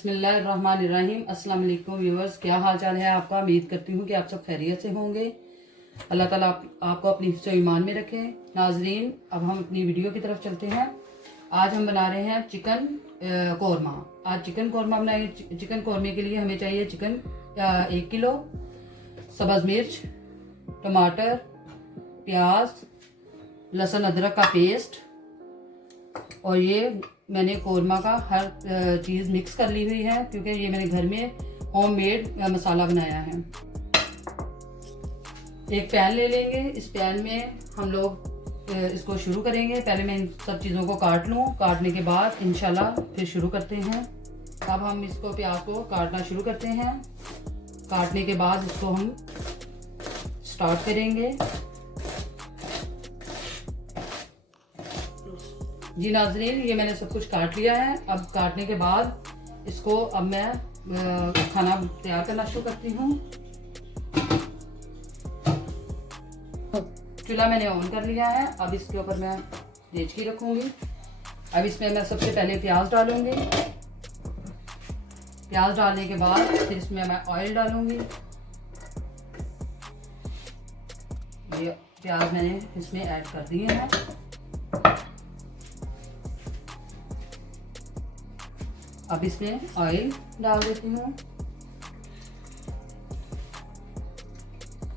बिस्मिल्लाहिर्रहमानिर्रहीम। अस्सलाम वालेकुम व्यूअर्स, क्या हाल चाल है आपका। उम्मीद करती हूँ कि आप सब खैरियत से होंगे। अल्लाह ताला आपको अपनी हिफ्ज़ ईमान में रखे। नाजरीन, अब हम अपनी वीडियो की तरफ चलते हैं। आज हम बना रहे हैं चिकन कौरमा। आज चिकन कौरमा बनाएंगे। चिकन कौरमे के लिए हमें चाहिए चिकन 1 किलो, सब्ज़ मिर्च, टमाटर, प्याज, लहसुन अदरक का पेस्ट, और ये मैंने कौरमा का हर चीज़ मिक्स कर ली हुई है क्योंकि ये मैंने घर में होममेड मसाला बनाया है। एक पैन ले लेंगे। इस पैन में हम लोग इसको शुरू करेंगे। पहले मैं इन सब चीज़ों को काट लूँ। काटने के बाद इंशाल्लाह फिर शुरू करते हैं। अब हम इसको प्याज को काटना शुरू करते हैं। काटने के बाद इसको हम स्टार्ट करेंगे। जी नाजरीन, ये मैंने सब कुछ काट लिया है। अब काटने के बाद इसको अब मैं खाना तैयार करना शुरू करती हूँ। चूल्हा मैंने ऑन कर लिया है। अब इसके ऊपर मैं देचकी रखूँगी। अब इसमें मैं सबसे पहले प्याज डालूँगी। प्याज डालने के बाद फिर इसमें मैं ऑयल डालूँगी। ये प्याज मैंने इसमें ऐड कर दिए हैं। अब इसमें ऑयल डाल देती हूँ।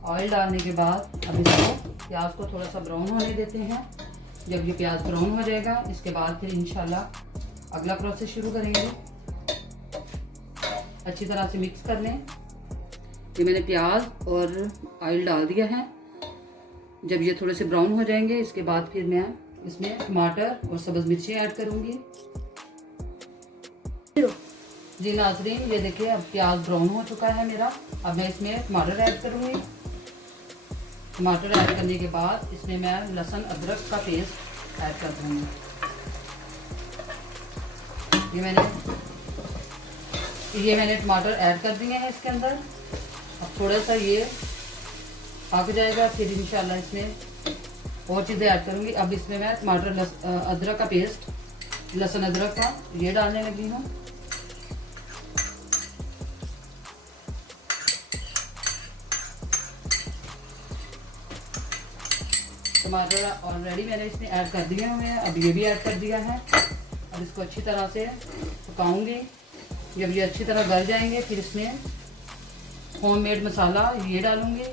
ऑयल डालने के बाद अब इसको प्याज को थोड़ा सा ब्राउन होने देते हैं। जब ये प्याज ब्राउन हो जाएगा इसके बाद फिर इंशाल्लाह अगला प्रोसेस शुरू करेंगे। अच्छी तरह से मिक्स कर लें। ये मैंने प्याज और ऑयल डाल दिया है। जब ये थोड़े से ब्राउन हो जाएंगे इसके बाद फिर मैं इसमें टमाटर और सब्ज़ मिर्ची ऐड करूँगी। जी नाजरीन, ये देखिए अब प्याज ब्राउन हो चुका है मेरा। अब मैं इसमें टमाटर ऐड करूँगी। टमाटर ऐड करने के बाद इसमें मैं लहसुन अदरक का पेस्ट ऐड कर दूँगी। ये मैंने टमाटर ऐड कर दिए हैं इसके अंदर। अब थोड़ा सा ये पक जाएगा फिर इंशाल्लाह इसमें और चीज़ें ऐड करूँगी। अब इसमें मैं टमाटर अदरक का पेस्ट, लहसुन अदरक का ये डालने लगी हूँ। टमाटर ऑलरेडी मैंने इसमें ऐड कर दिए हुए हैं। अब ये भी ऐड कर दिया है। अब इसको अच्छी तरह से पकाऊंगी। जब ये अच्छी तरह गल जाएंगे फिर इसमें होममेड मसाला ये डालूंगी।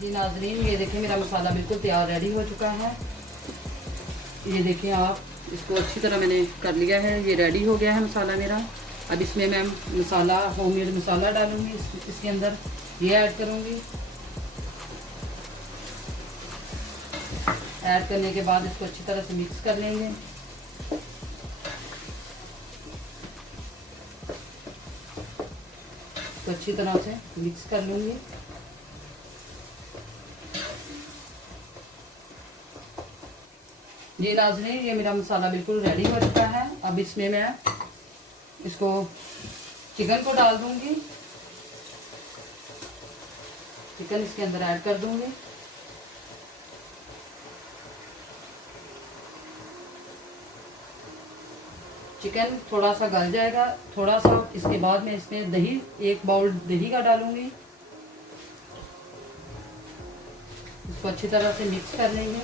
जी नाजरीन, ये देखिए मेरा मसाला बिल्कुल तैयार रेडी हो चुका है। ये देखिए आप, इसको अच्छी तरह मैंने कर लिया है। ये रेडी हो गया है मसाला मेरा। अब इसमें मैं मसाला होममेड मसाला डालूंगी। इसके अंदर ये ऐड करूंगी। ऐड करने के बाद इसको अच्छी तरह से मिक्स कर लेंगे। इसको अच्छी तरह से मिक्स कर लूंगी। जी नाज़रीन, ये मेरा मसाला बिल्कुल रेडी हो चुका है। अब इसमें मैं इसको चिकन को डाल दूंगी। चिकन इसके अंदर ऐड कर दूंगी। चिकन थोड़ा सा गल जाएगा। थोड़ा सा इसके बाद मैं इसमें दही, 1 बाउल दही का डालूंगी। इसको अच्छी तरह से मिक्स कर लेंगे।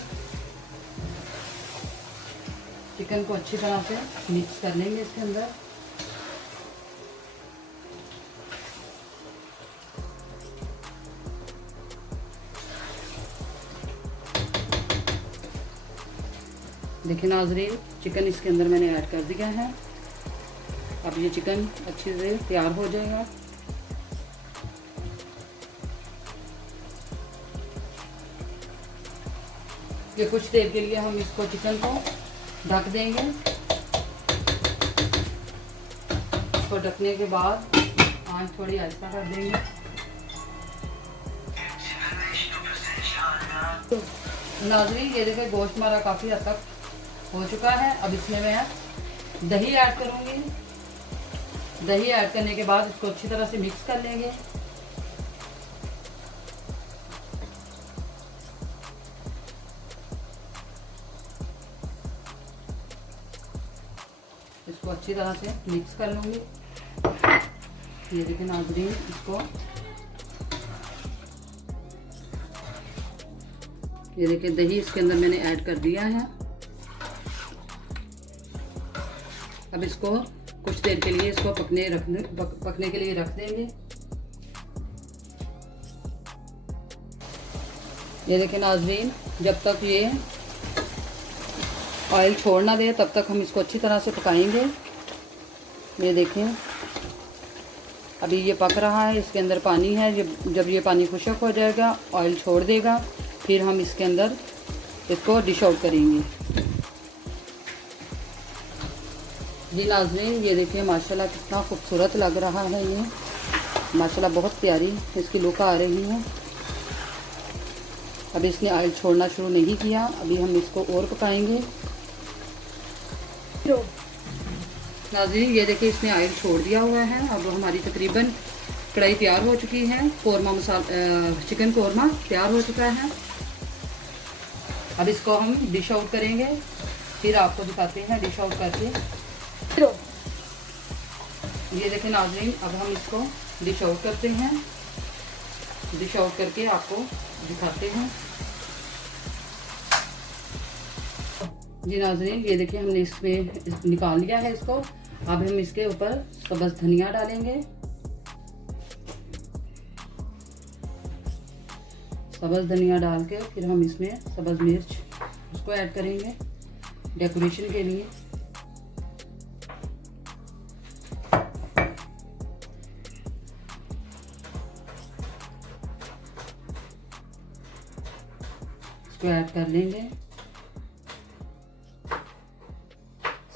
चिकन को अच्छी तरह से मिक्स कर लेंगे इसके अंदर। देखिए नाजरीन, चिकन इसके अंदर मैंने ऐड कर दिया है। अब ये चिकन अच्छे से तैयार हो जाएगा। ये कुछ देर के लिए हम इसको चिकन को ढक देंगे। इसको ढकने के बाद आंच थोड़ी आहिस्ता कर देंगे। नाज़रीन, ये देखिए गोश्त हमारा काफ़ी हद तक हो चुका है। अब इसमें मैं दही ऐड करूँगी। दही ऐड करने के बाद इसको अच्छी तरह से मिक्स कर लेंगे। इसको अच्छी तरह से मिक्स कर लूँगी। ये देखिए नाज़रीन, इसको ये देखिए दही इसके अंदर मैंने ऐड कर दिया है। अब इसको कुछ देर के लिए इसको पकने के लिए रख देंगे। ये देखिए नाज़रीन, जब तक ये ऑयल छोड़ ना दे तब तक हम इसको अच्छी तरह से पकाएंगे। ये देखें अभी ये पक रहा है, इसके अंदर पानी है। जब ये पानी खुश्क हो जाएगा, ऑयल छोड़ देगा, फिर हम इसके अंदर इसको डिश आउट करेंगे। जी नाज़रीन, ये देखिए माशाल्लाह कितना खूबसूरत लग रहा है। ये माशाल्लाह बहुत प्यारी इसकी लुक आ रही है। अभी इसने ऑयल छोड़ना शुरू नहीं किया, अभी हम इसको और पकाएंगे। नाज़रीन, ये देखिए इसने ऑयल छोड़ दिया हुआ है। अब हमारी तकरीबन कढ़ाई तैयार हो चुकी है। कौरमा मसाला चिकन कौरमा तैयार हो चुका है। अब इसको हम डिश आउट करेंगे, फिर आपको दिखाते हैं डिश आउट करके। ये देखिए नाज़रीन, अब हम इसको डिश आउट करते हैं। डिश आउट करके आपको दिखाते हैं। जी नाज़रीन, ये देखिए हमने इसमें निकाल लिया है इसको। अब हम इसके ऊपर सब्ज़ धनिया डालेंगे। सब्ज़ धनिया डाल के फिर हम इसमें सब्ज़ मिर्च उसको ऐड करेंगे डेकोरेशन के लिए। इसको ऐड कर लेंगे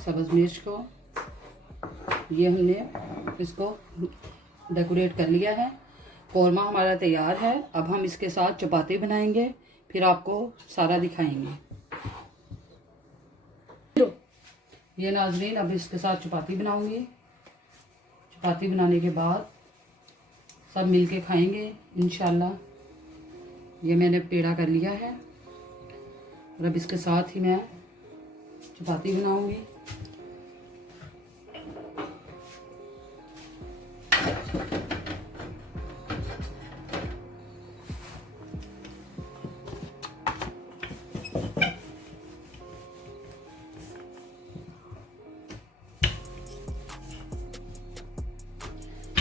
सब्ज़ मिर्च को। ये हमने इसको डेकोरेट कर लिया है। कौरमा हमारा तैयार है। अब हम इसके साथ चपाती बनाएंगे, फिर आपको सारा दिखाएंगे। ये नाज़रीन, अब इसके साथ चपाती बनाऊंगी। चपाती बनाने के बाद सब मिलके खाएंगे इंशाल्लाह। ये मैंने पेड़ा कर लिया है और अब इसके साथ ही मैं चपाती बनाऊंगी।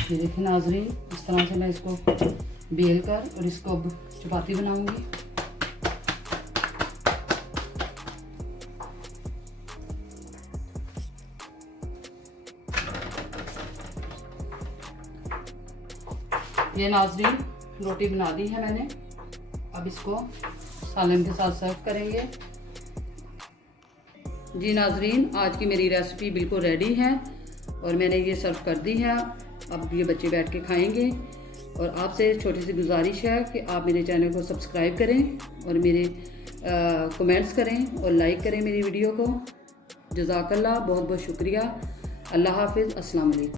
ये देखिए नाज़रीन, इस तरह से मैं इसको बेल कर और इसको अब चपाती बनाऊंगी। ये नाज़रीन, रोटी बना दी है मैंने। अब इसको सालन के साथ सर्व करेंगे। जी नाज़रीन, आज की मेरी रेसिपी बिल्कुल रेडी है और मैंने ये सर्व कर दी है। अब ये बच्चे बैठ के खाएंगे। और आपसे छोटी सी गुजारिश है कि आप मेरे चैनल को सब्सक्राइब करें और मेरे कमेंट्स करें और लाइक करें मेरी वीडियो को। जज़ाकल्लाह, बहुत बहुत शुक्रिया। अल्लाह हाफिज़, अस्सलाम वालेकुम।